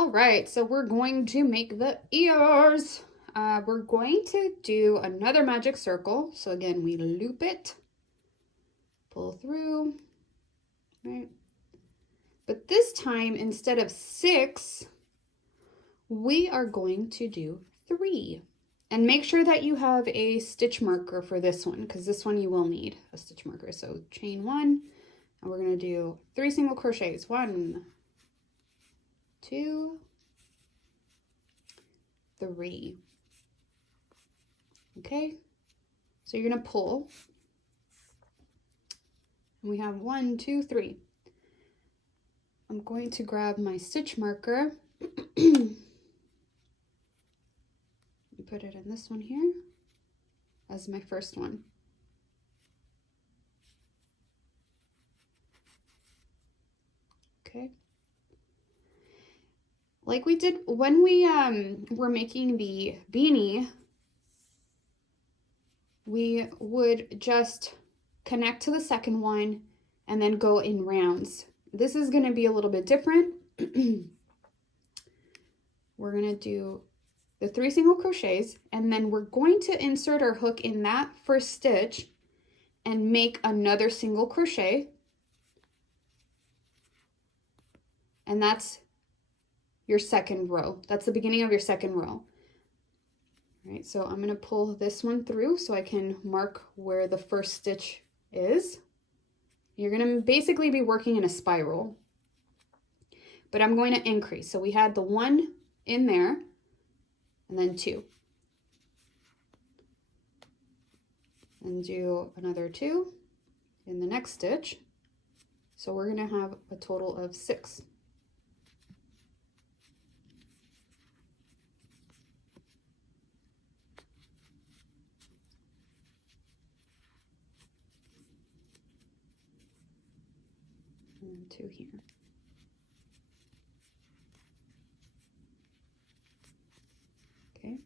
All right, so we're going to make the ears. We're going to do another magic circle. So again, we loop it, pull through, right? But this time, instead of 6, we are going to do 3. And make sure that you have a stitch marker for this one, because this one you will need a stitch marker. So chain 1, and we're going to do 3 single crochets. 1, 2, 3. Okay, so you're going to pull. And we have 1, 2, 3. I'm going to grab my stitch marker. Put it in this one here as my first one. Okay. Like we did when we were making the beanie, we would just connect to the second one and then go in rounds. This is going to be a little bit different. We're going to do the 3 single crochets, and then we're going to insert our hook in that first stitch and make another single crochet. And that's your second row. That's the beginning of your second row. All right, so I'm going to pull this one through so I can mark where the first stitch is. You're going to basically be working in a spiral, but I'm going to increase. So we had the 1 in there, and then 2. And do another 2 in the next stitch. So we're going to have a total of 6. And 2 here. Okay.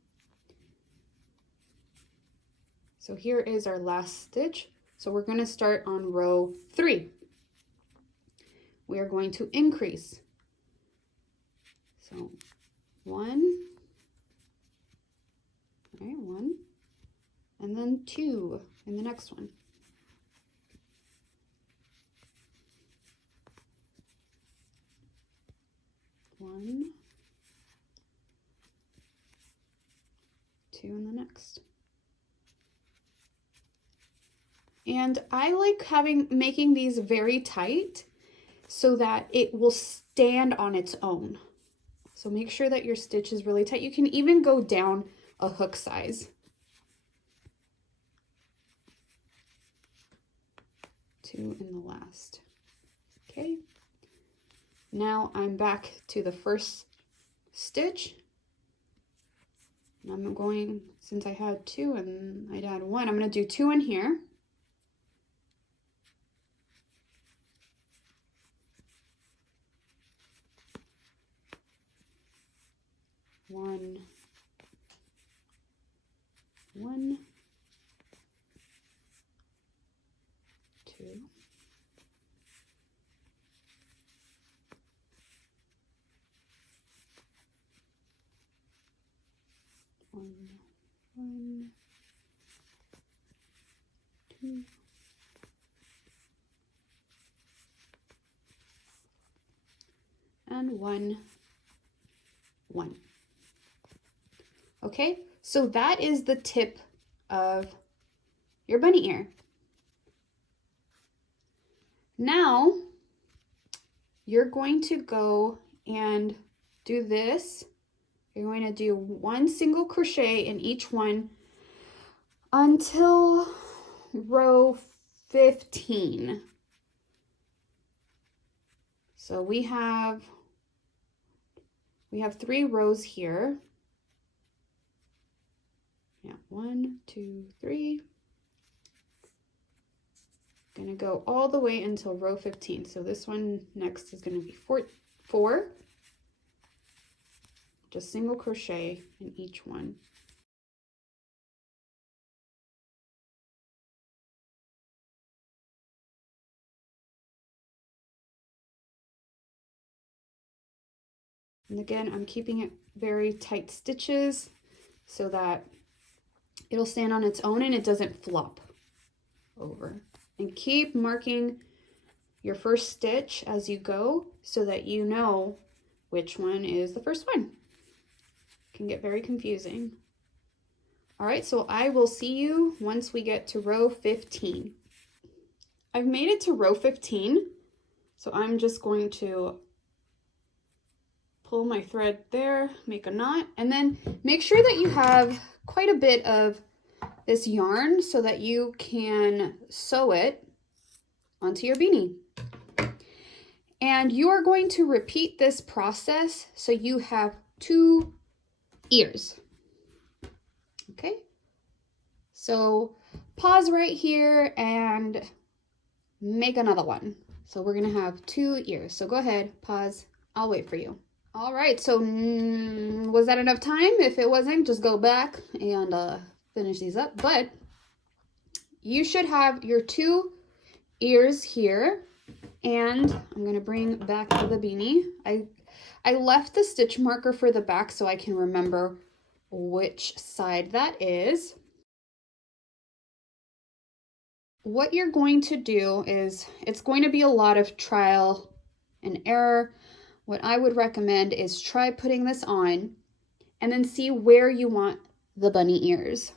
So here is our last stitch. So we're going to start on row 3. We are going to increase. So 1, all right, 1, and then 2 in the next one. One, 2 in the next. And I like making these very tight so that it will stand on its own. So make sure that your stitch is really tight. You can even go down a hook size. 2 in the last. Okay. Now I'm back to the first stitch. And I'm going, since I had 2 and I'd add 1, I'm going to do 2 in here. One, 2. One, 2. And 1. Okay, so that is the tip of your bunny ear. Now, you're going to go and do this. You're going to do 1 single crochet in each one until row 15. So we have 3 rows here. Yeah, 1, 2, 3. Gonna go all the way until row 15. So this one next is gonna be 4. Just single crochet in each one. And again, I'm keeping it very tight stitches so that it'll stand on its own and it doesn't flop over. And keep marking your first stitch as you go so that you know which one is the first one. It can get very confusing. All right, so I will see you once we get to row 15. I've made it to row 15, so I'm just going to pull my thread there, make a knot, and then make sure that you have quite a bit of this yarn so that you can sew it onto your beanie. And you are going to repeat this process so you have 2 ears. Okay, so pause right here and make another one. So we're gonna have 2 ears. So go ahead, pause, I'll wait for you. All right, so was that enough time? If it wasn't, just go back and finish these up. But you should have your 2 ears here. And I'm gonna bring back the beanie. I left the stitch marker for the back so I can remember which side that is. What you're going to do is, it's going to be a lot of trial and error. What I would recommend is try putting this on and then see where you want the bunny ears.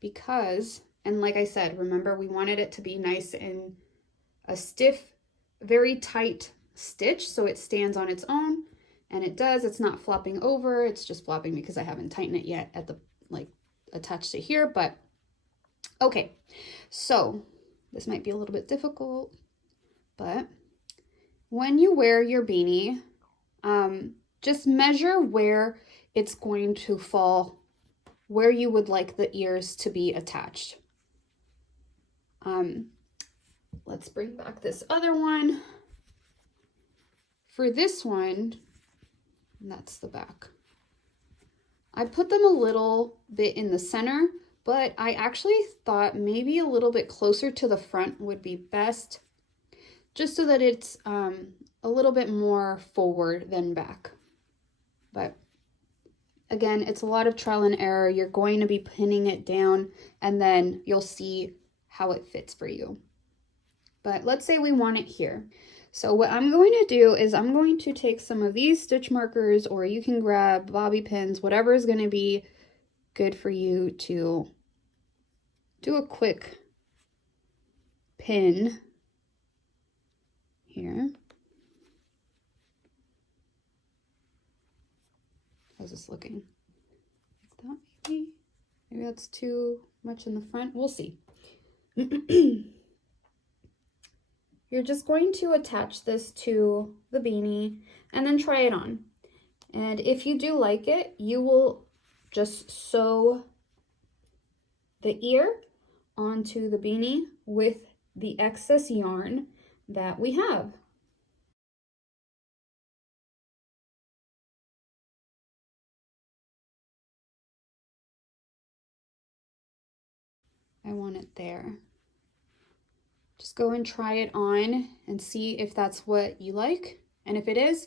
Because, and like I said, remember we wanted it to be nice and a stiff, very tight stitch so it stands on its own. And it does, it's not flopping over, it's just flopping because I haven't tightened it yet at the, like, attached to here, but okay. So this might be a little bit difficult, but when you wear your beanie, just measure where it's going to fall, where you would like the ears to be attached. Let's bring back this other one. For this one, that's the back. I put them a little bit in the center, but I actually thought maybe a little bit closer to the front would be best, just so that it's a little bit more forward than back. But again, it's a lot of trial and error. You're going to be pinning it down and then you'll see how it fits for you. But let's say we want it here. So what I'm going to do is I'm going to take some of these stitch markers, or you can grab bobby pins, whatever is going to be good for you to do a quick pin here. How's this looking? Like that maybe? Maybe that's too much in the front. We'll see. You're just going to attach this to the beanie and then try it on. And if you do like it, you will just sew the ear onto the beanie with the excess yarn that we have. I want it there. Just go and try it on and see if that's what you like. And if it is,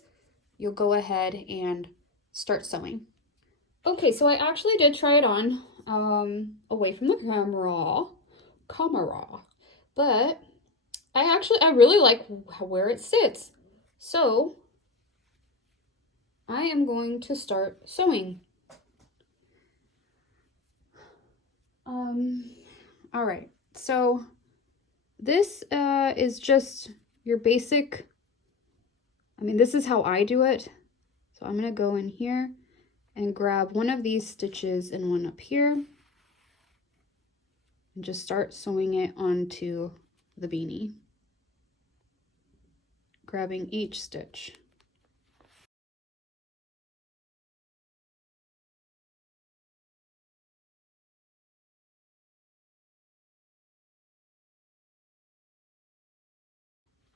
you'll go ahead and start sewing. Okay, so I actually did try it on away from the camera, but I really like where it sits. So I am going to start sewing. All right, so this is just your basic, this is how I do it. So I'm gonna go in here and grab one of these stitches and one up here and just start sewing it onto the beanie, grabbing each stitch.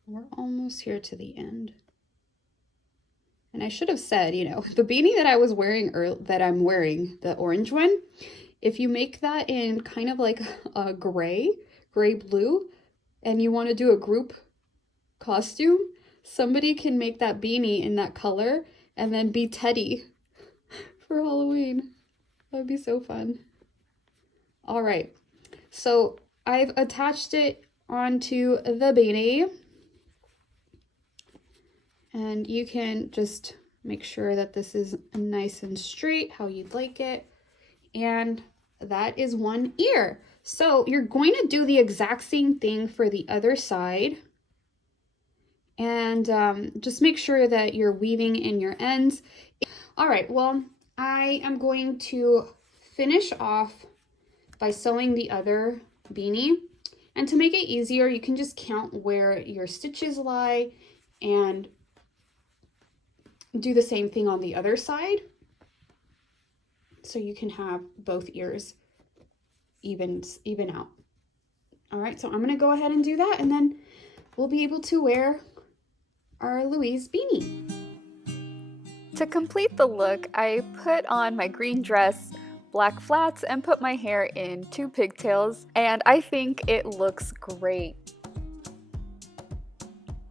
We're almost here to the end. And I should have said, the beanie that I was wearing, that I'm wearing, the orange one, if you make that in kind of like a gray blue, and you want to do a group costume, somebody can make that beanie in that color and then be Teddy for Halloween. That would be so fun. All right, so I've attached it onto the beanie. And you can just make sure that this is nice and straight, how you'd like it. And that is one ear. So you're going to do the exact same thing for the other side. And just make sure that you're weaving in your ends. All right, well, I am going to finish off by sewing the other beanie. And to make it easier, you can just count where your stitches lie and do the same thing on the other side. So you can have both ears even out. All right, so I'm gonna go ahead and do that, and then we'll be able to wear our Louise beanie. To complete the look, I put on my green dress, black flats, and put my hair in 2 pigtails, and I think it looks great.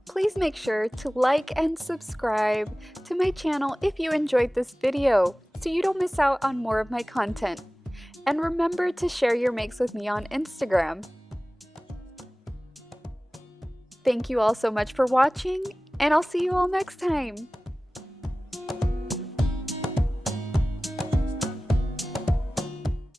Please make sure to like and subscribe to my channel if you enjoyed this video, so you don't miss out on more of my content. And remember to share your makes with me on Instagram. Thank you all so much for watching, and I'll see you all next time.